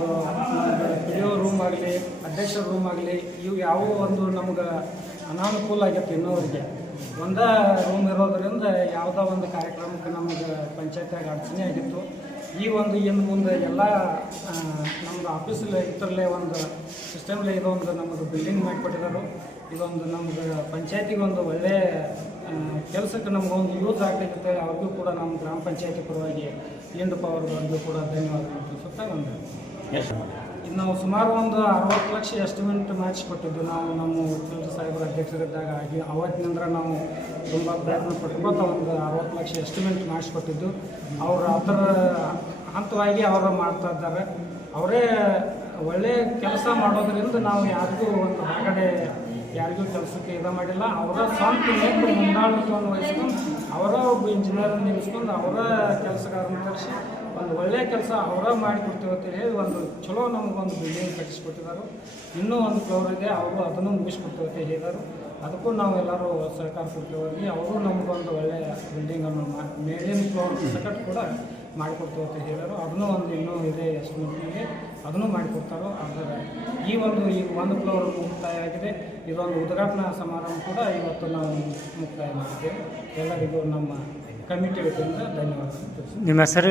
ಪಿ ಡಿ ಒ ರೂಮ್ ಆಗಲಿ, ಅಧ್ಯಕ್ಷರ ರೂಮ್ ಆಗಲಿ, ಇವು ಯಾವ ಒಂದು ನಮ್ಗೆ ಅನಾನುಕೂಲ ಆಗೈತೆ. ಇನ್ನೋರಿಗೆ ಒಂದೇ ರೂಮ್ ಇರೋದರಿಂದ ಯಾವುದೋ ಒಂದು ಕಾರ್ಯಕ್ರಮಕ್ಕೆ ನಮಗೆ ಪಂಚಾಯತ್ಯಾಗ ಅಡಚಣೆ ಆಗಿತ್ತು. ಈ ಒಂದು ಇನ್ನು ಮುಂದೆ ಎಲ್ಲ ನಮ್ಮದು ಆಫೀಸಲ್ಲಿ ಇದರಲ್ಲೇ ಒಂದು ಸಿಸ್ಟಮ್ಲೇ ಇದೊಂದು ನಮ್ಮದು ಬಿಲ್ಡಿಂಗ್ ಮಾಡಿಕೊಟ್ಟಿದ್ದಾರೆ. ಇದೊಂದು ನಮ್ಗೆ ಪಂಚಾಯತಿಗೆ ಒಂದು ಒಳ್ಳೆಯ ಕೆಲಸಕ್ಕೆ ನಮಗೊಂದು ಯೂಸ್ ಆಗಲಿಕ್ಕೆ ಅವ್ರಿಗೂ ಕೂಡ ನಮ್ಮ ಗ್ರಾಮ ಪಂಚಾಯತಿ ಪರವಾಗಿ ಇಂದು ಅವ್ರಿಗೂ ಕೂಡ ಧನ್ಯವಾದಗಳು ತಿಳಿಸುತ್ತಾ ಒಂದು ಇದು ನಾವು ಸುಮಾರು ಒಂದು 60 ಲಕ್ಷ ಎಸ್ಟಿಮೇಟ್ ಮಾಡಿಸಿಕೊಟ್ಟಿದ್ದು. ನಾವು ನಮ್ಮ ವಕೀಲರ ಸಾಹೇಬರ ಅಧ್ಯಕ್ಷರಿದ್ದಾಗ ಆಗಿ ಅವತ್ತಿನಿಂದ ನಾವು ತುಂಬ ಪ್ರಯತ್ನ ಪಟ್ಕೊತ ಒಂದು 60 ಲಕ್ಷ ಎಸ್ಟಿಮೇಟ್ ಮಾಡಿಸಿಕೊಟ್ಟಿದ್ದು. ಅವರು ಅದರ ಹಂತವಾಗಿ ಅವರು ಮಾಡ್ತಾ ಇದ್ದಾರೆ. ಅವರೇ ಒಳ್ಳೆಯ ಕೆಲಸ ಮಾಡೋದ್ರಿಂದ ನಾವು ಯಾರಿಗೂ ಒಂದು ಹೊರಗಡೆ ಯಾರಿಗೂ ಕೆಲಸಕ್ಕೆ ಇದು ಮಾಡಿಲ್ಲ. ಅವರ ಸ್ವಂತ ಮುಂದಾಳತ್ವವನ್ನು ವಹಿಸ್ಕೊಂಡು ಅವರ ಒಬ್ಬ ಇಂಜಿನಿಯರ್ ನಿಲ್ಲಿಸ್ಕೊಂಡು ಅವರ ಕೆಲಸಗಾರನ ತರಿಸಿ ಒಂದು ಒಳ್ಳೆಯ ಕೆಲಸ ಅವರ ಮಾಡಿಕೊಡ್ತೀವಿ ಅಂತ ಹೇಳಿ ಒಂದು ಚಲೋ ನಮಗೊಂದು ಬಿಲ್ಡಿಂಗ್ ಕಟ್ಟಿಸ್ಕೊಟ್ಟಿದ್ದಾರೆ. ಇನ್ನೂ ಒಂದು ಫ್ಲೋರ್ ಇದೆ, ಅವರು ಅದನ್ನು ಮುಗಿಸ್ಕೊಡ್ತೀವಿ ಅಂತ ಹೇಳಿದರು. ಅದಕ್ಕೂ ನಾವು ಎಲ್ಲರೂ ಸಹಕಾರ ಕೊಡ್ತೀವಿ. ಅವರು ನಮಗೊಂದು ಒಳ್ಳೆಯ ಬಿಲ್ಡಿಂಗನ್ನು ಮೇಲಿನ ಫ್ಲೋರ್ ಸಕಟ್ ಕೂಡ ಮಾಡಿಕೊಡ್ತೀವಿ ಅಂತ ಹೇಳಿದರು. ಅದನ್ನೂ ಒಂದು ಇನ್ನೂ ಇದೆ ಎಸ್ಟಿಮೇಟ್ನಲ್ಲಿ, ಅದನ್ನು ಮಾಡಿಕೊಡ್ತಾರೋ. ಆದರೆ ಈ ಒಂದು ಫ್ಲೋರ್ ಮುಕ್ತಾಯ ಆಗಿದೆ. ಇದೊಂದು ಉದ್ಘಾಟನಾ ಸಮಾರಂಭ ಕೂಡ ಇವತ್ತು ನಾವು ಮುಕ್ತಾಯ ಮಾಡಿದ್ದೇವೆ. ಎಲ್ಲರಿಗೂ ನಮ್ಮ ಕಮಿಟಿ ವತಿಯಿಂದ ಧನ್ಯವಾದ. ನಿಮ್ಮ ಹೆಸರು?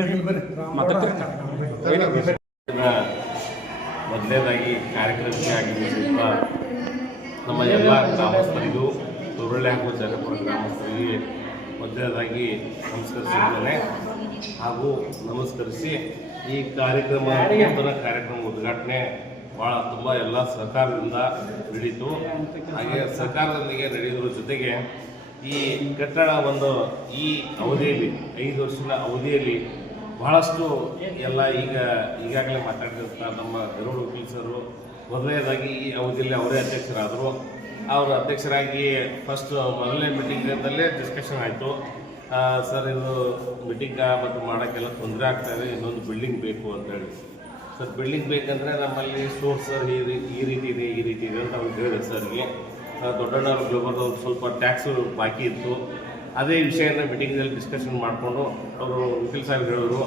ಮೊದಲನೇದಾಗಿ ಕಾರ್ಯಕ್ರಮಕ್ಕೆ ಆಗಮಿಸಿರುವ ನಮ್ಮ ಎಲ್ಲ ಗ್ರಾಮಸ್ಥರಿಗೂ, ಸುರಳ್ಳಿ ಹಾಗೂ ಜನಪುರ ಗ್ರಾಮಸ್ಥರಿಗೆ ಮೊದಲನೇದಾಗಿ ನಮಸ್ಕರಿಸಿದ್ದೇನೆ. ಹಾಗೂ ನಮಸ್ಕರಿಸಿ ಈ ಕಾರ್ಯಕ್ರಮ ನೂತನ ಕಾರ್ಯಕ್ರಮ ಉದ್ಘಾಟನೆ ಭಾಳ ತುಂಬ ಎಲ್ಲ ಸಹಕಾರದಿಂದ ನಡೀತು. ಹಾಗೆ ಸರ್ಕಾರದೊಂದಿಗೆ ನಡೆಯುವುದರ ಜೊತೆಗೆ ಈ ಕಟ್ಟಡ ಒಂದು ಈ ಅವಧಿಯಲ್ಲಿ 5 ವರ್ಷದ ಅವಧಿಯಲ್ಲಿ ಬಹಳಷ್ಟು ಎಲ್ಲ ಈಗಾಗಲೇ ಮಾತಾಡಿದಂಥ ನಮ್ಮ ಗರುಡ ವಕೀಲ್ ಸರು ಮೊದಲನೇದಾಗಿ ಈ ಅವಧಿಯಲ್ಲಿ ಅವರೇ ಅಧ್ಯಕ್ಷರಾದರು. ಅವರ ಅಧ್ಯಕ್ಷರಾಗಿ ಫಸ್ಟ್ ಮೊದಲನೇ ಮೀಟಿಂಗಲ್ಲೇ ಡಿಸ್ಕಷನ್ ಆಯಿತು. ಸರ್, ಇದು ಮೀಟಿಂಗ್ ಮತ್ತು ಮಾಡೋಕ್ಕೆಲ್ಲ ತೊಂದರೆ ಆಗ್ತಾಯಿದೆ, ಇನ್ನೊಂದು ಬಿಲ್ಡಿಂಗ್ ಬೇಕು ಅಂತೇಳಿ. ಸರ್, ಬಿಲ್ಡಿಂಗ್ ಬೇಕಂದರೆ ನಮ್ಮಲ್ಲಿ ಸೋರ್ಸ್ ಸರ್ ಈ ರೀತಿ ಇದೆ ಅಂತ ಅವ್ರು ಹೇಳಿದೆ ಸರ್ಗೆ. ದೊಡ್ಡಣ್ಣವ್ರು ಗ್ಲೋಬಲ್ದವ್ರು ಸ್ವಲ್ಪ ಟ್ಯಾಕ್ಸು ಬಾಕಿ ಇತ್ತು. ಅದೇ ವಿಷಯನ ಮೀಟಿಂಗಲ್ಲಿ ಡಿಸ್ಕಷನ್ ಮಾಡಿಕೊಂಡು ಅವರು ವಕೀಲ್ ಸಾಹೇಬ್ ಹೇಳಿದ್ರು,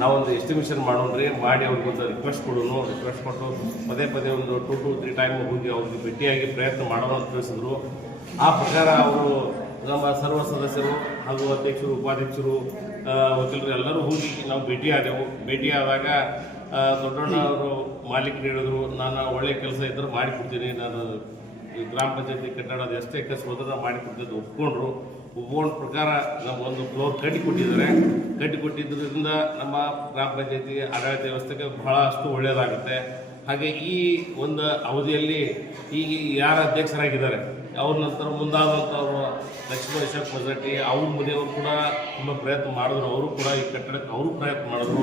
ನಾವೊಂದು ಎಸ್ಟಿಮೇಷನ್ ಮಾಡೋಣ್ರಿ, ಮಾಡಿ ಅವ್ರಿಗೊಂದು ರಿಕ್ವೆಸ್ಟ್ ಕೊಟ್ಟು ಪದೇ ಒಂದು 2 to 3 ಟೈಮ್ ಹೋಗಿ ಅವ್ರಿಗೆ ಭೇಟಿಯಾಗಿ ಪ್ರಯತ್ನ ಮಾಡೋಣ ಅಂತ ತಿಳಿಸಿದ್ರು. ಆ ಪ್ರಕಾರ ಅವರು ನಮ್ಮ ಸರ್ವ ಸದಸ್ಯರು ಹಾಗೂ ಅಧ್ಯಕ್ಷರು, ಉಪಾಧ್ಯಕ್ಷರು, ವಕೀಲರು ಎಲ್ಲರೂ ಹೋಗಿ ನಾವು ಭೇಟಿಯಾದಾಗ ದೊಡ್ಡಣ್ಣ ಅವರು ಮಾಲೀಕರು ಹೇಳಿದ್ರು, ನಾನು ಒಳ್ಳೆಯ ಕೆಲಸ ಇದ್ದರೂ ಮಾಡಿಕೊಡ್ತೀನಿ, ನಾನು ಈ ಗ್ರಾಮ ಪಂಚಾಯತಿ ಕಟ್ಟಡದ ಎಷ್ಟೇ ಕೆಲಸ ಹೋದ್ರೆ ನಾವು ಮಾಡಿಕೊಡ್ತಿದ್ದು ಒಪ್ಕೊಂಡ್ರು. ಒಪ್ಕೊಂಡ ಪ್ರಕಾರ ನಮಗೊಂದು ಫ್ಲೋರ್ ಕಟ್ಟಿಕೊಟ್ಟಿದ್ದರಿಂದ ನಮ್ಮ ಗ್ರಾಮ ಪಂಚಾಯತಿ ಆಡಳಿತ ವ್ಯವಸ್ಥೆಗೆ ಬಹಳಷ್ಟು ಒಳ್ಳೆಯದಾಗುತ್ತೆ. ಹಾಗೆ ಈ ಒಂದು ಅವಧಿಯಲ್ಲಿ ಈಗ ಯಾರು ಅಧ್ಯಕ್ಷರಾಗಿದ್ದಾರೆ ಅವ್ರ ನಂತರ ಮುಂದಾದಂಥವ್ರು ಲಕ್ಷ್ಮಣ ಅಶೋಕ್ ಮಜಟಿ ಅವ್ರ ಮನೆಯವರು ಕೂಡ ತುಂಬ ಪ್ರಯತ್ನ ಮಾಡಿದ್ರು. ಅವರು ಕೂಡ ಈ ಕಟ್ಟಡಕ್ಕೆ ಅವರು ಪ್ರಯತ್ನ ಮಾಡಿದ್ರು.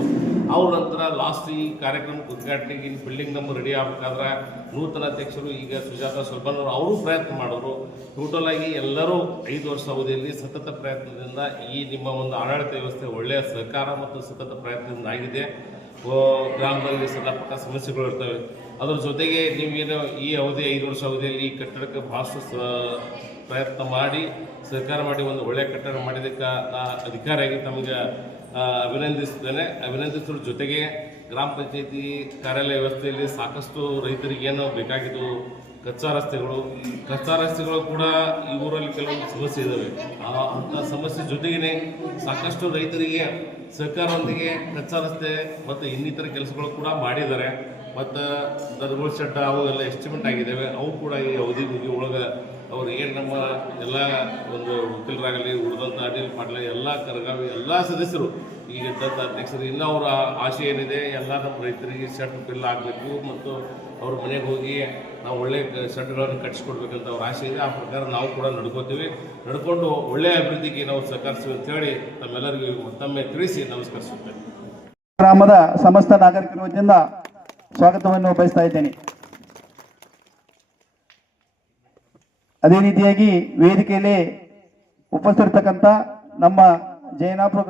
ಅವ್ರ ನಂತರ ಲಾಸ್ಟ್ ಈ ಕಾರ್ಯಕ್ರಮಕ್ಕೆ ಉದ್ಘಾಟನೆಗೆ ಬಿಲ್ಡಿಂಗ್ ನಮ್ಮ ರೆಡಿ ಆಗಬೇಕಾದ್ರೆ ನೂತನ ಅಧ್ಯಕ್ಷರು ಈಗ ಸುಜಾತ ಸ್ವಲ್ಪನವರು ಅವರು ಪ್ರಯತ್ನ ಮಾಡಿದ್ರು. ಟೋಟಲ್ ಆಗಿ ಎಲ್ಲರೂ 5 ವರ್ಷ ಅವಧಿಯಲ್ಲಿ ಸತತ ಪ್ರಯತ್ನದಿಂದ ಈ ನಿಮ್ಮ ಒಂದು ಆಡಳಿತ ವ್ಯವಸ್ಥೆ ಒಳ್ಳೆಯ ಸಹಕಾರ ಮತ್ತು ಸತತ ಪ್ರಯತ್ನದಿಂದ ಆಗಿದೆ. ಗ್ರಾಮದಲ್ಲಿ ಸಣ್ಣಪುಟ್ಟ ಸಮಸ್ಯೆಗಳು ಇರ್ತವೆ. ಅದರ ಜೊತೆಗೆ ನೀವೇನು ಈ ಅವಧಿ 5 ವರ್ಷ ಅವಧಿಯಲ್ಲಿ ಈ ಕಟ್ಟಡಕ್ಕೆ ಭಾಳಷ್ಟು ಪ್ರಯತ್ನ ಮಾಡಿ ಸಹಕಾರ ಮಾಡಿ ಒಂದು ಒಳ್ಳೆಯ ಕಟ್ಟಡ ಮಾಡಿದ್ದಕ್ಕೆ ಅಧಿಕಾರಿಯಾಗಿ ತಮಗೆ ಅಭಿನಂದಿಸೋದ್ರ ಜೊತೆಗೆ ಗ್ರಾಮ ಪಂಚಾಯತಿ ಕಾರ್ಯಾಲಯ ವ್ಯವಸ್ಥೆಯಲ್ಲಿ ಸಾಕಷ್ಟು ರೈತರಿಗೇನು ಬೇಕಾಗಿದ್ದು ಕಚ್ಚಾ ರಸ್ತೆಗಳು ಕೂಡ ಈ ಊರಲ್ಲಿ ಕೆಲವೊಂದು ಸಮಸ್ಯೆ ಇದ್ದಾವೆ. ಅಂಥ ಸಮಸ್ಯೆ ಜೊತೆಗೇ ಸಾಕಷ್ಟು ರೈತರಿಗೆ ಸರ್ಕಾರದೊಂದಿಗೆ ಕಚ್ಚಾ ರಸ್ತೆ ಮತ್ತು ಇನ್ನಿತರ ಕೆಲಸಗಳು ಕೂಡ ಮಾಡಿದ್ದಾರೆ. ಮತ್ತು ದನಗಳ ಶೆಡ್ ಅವು ಎಲ್ಲ ಎಸ್ಟಿಮೇಟ್ ಆಗಿದ್ದಾವೆ. ಅವು ಕೂಡ ಈ ಅವಧಿ ಒಳಗೆ ಅವ್ರು ಏನು ನಮ್ಮ ಎಲ್ಲ ಒಂದು ವಕೀಲರಾಗಲಿ ಉಳಿದಂಥ ಅನಿಲ್ ಪಾಟೀಲ್ ಎಲ್ಲ ಕರಗಾವಿ ಎಲ್ಲ ಸದಸ್ಯರು ಈಗ ಇದ್ದಂಥ ಅಧ್ಯಕ್ಷರು ಇನ್ನೂ ಅವರ ಆಶೆ ಏನಿದೆ, ಎಲ್ಲ ನಮ್ಮ ರೈತರಿಗೆ ಶೆಡ್ ಬಿಲ್ ಆಗಬೇಕು ಮತ್ತು ಅವ್ರ ಮನೆಗೆ ಹೋಗಿ ನಾವು ಒಳ್ಳೆಯ ಶೆಡ್ಗಳನ್ನು ಕಟ್ಟಿಸ್ಕೊಡ್ಬೇಕಂತ ಅವ್ರ ಆಸೆ ಇದೆ. ಆ ಪ್ರಕಾರ ನಾವು ಕೂಡ ನಡ್ಕೊಂಡು ಒಳ್ಳೆಯ ಅಭಿವೃದ್ಧಿಗೆ ನಾವು ಸಹಕರಿಸ್ತೀವಿ ಅಂತೇಳಿ ತಮ್ಮೆಲ್ಲರಿಗೂ ಮತ್ತೊಮ್ಮೆ ತಿಳಿಸಿ ನಮಸ್ಕರಿಸುತ್ತೇನೆ. ಗ್ರಾಮದ ಸಮಸ್ತ ನಾಗರಿಕರ ವತಿಯಿಂದ ಸ್ವಾಗತವನ್ನು ಬಯಸ್ತಾ ಇದ್ದೇನೆ. ಅದೇ ರೀತಿಯಾಗಿ ವೇದಿಕೆಯಲ್ಲಿ ಉಪಸ್ಥಿತರ್ತಕ್ಕಂಥ ನಮ್ಮ ಜೈನಾಪುರ